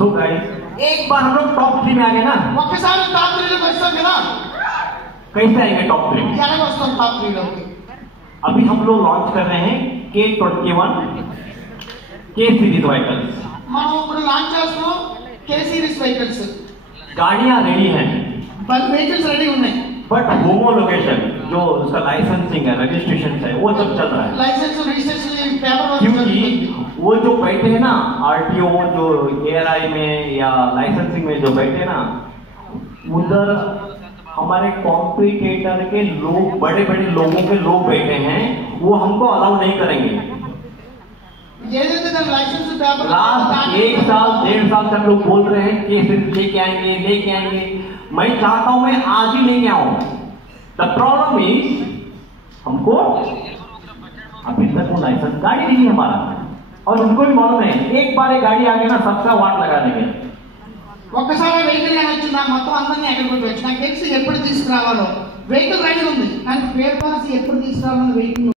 So guys, एक बार हम लोग टॉप 3 में आ गए ना, ఒక్కసారి టాప్ 3 లోకి వస్తాం కదా, कैसे आएंगे टॉप 3 में? ఎలా వస్తాం టాప్ 3 లోకి? अभी हम लोग लॉन्च कर रहे हैं K21 K सीरीज व्हीकल्स। మనం ఇప్పుడు లాంచ్ చేస్తున్నాం K సిరీస్ వెహికల్స్। गाड़ियां रेडी हैं, వెహికల్స్ రెడీ ఉన్నాయి, बट होमोलोकेशन जो उसका लाइसेंसिंग है, रजिस्ट्रेशन है, वो सब चल रहा है। లైసెన్స్ రిజిస్ట్రేషన్ పేపర్ వర్క్ क्योंकि वो जो बैठे हैं ना आरटीओ, जो एआरआई में या लाइसेंसिंग में जो बैठे ना, उधर हमारे कॉम्प्लिकेटर के लोग, बड़े बड़े लोगों के लोग बैठे हैं, वो हमको अलाउ नहीं करेंगे। ఏదైతే దాని లైసెన్స్ పేపర్ लास्ट 1 साल 1.5 साल तक लोग बोल रहे हैं कि सिर्फ लेके आएंगे। मैं चाहता हूं मैं आज ही लेके आऊं। द प्रॉब्लम इज हमको अभी तक वो लाइसेंस गाड़ी नहीं है हमारा, और उनको भी मालूम है एक बार ये गाड़ी आ गई ना सबका वाट लगा देंगे। ఒక్కసారి వెహికల్ అని వచ్చిందా మొత్తం అందరినీ ఎక్కడికి వచ్చి నాకు తెలిసి ఎప్పుడు తీసుకురావాలో వెహికల్ రెడీ ఉంది, కానీ పేపర్స్ ఎప్పుడు తీసుకురావాలని వెయిటింగ్